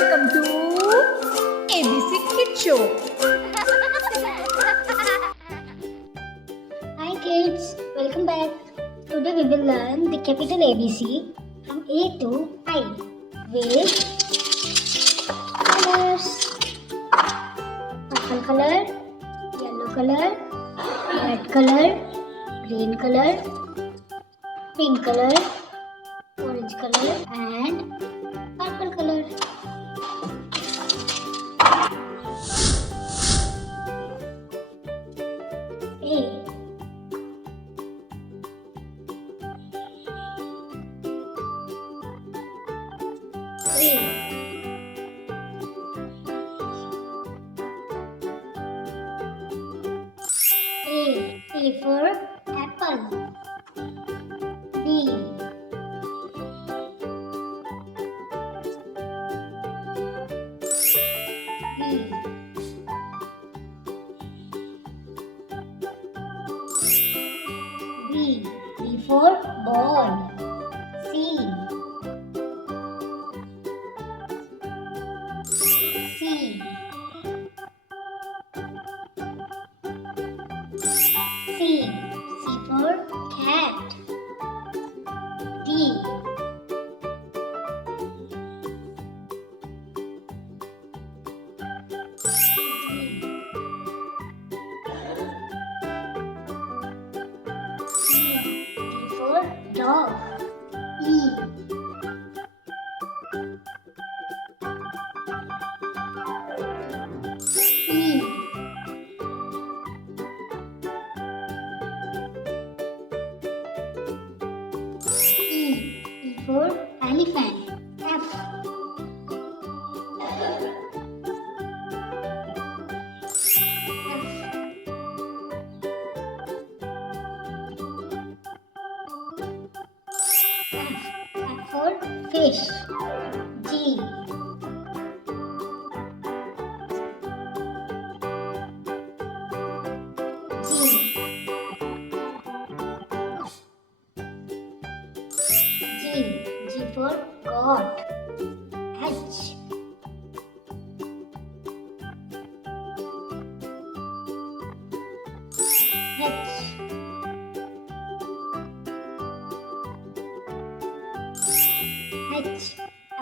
welcome to ABC Kid Show. Hi kids, welcome back. Today we will learn the capital ABC from A to I with colors. Purple color, yellow color, red color, green color, pink color, orange color and purple color. A. A for apple. B. B for ball. C. C. C for cat. D. For dog. E. E. E for elephant. F. F for fish. G. G for goat. H.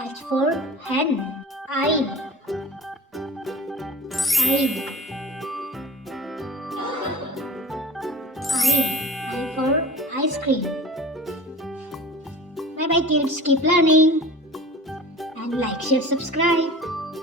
H for hen. I. I for ice cream. Bye bye kids, keep learning and like, share, subscribe.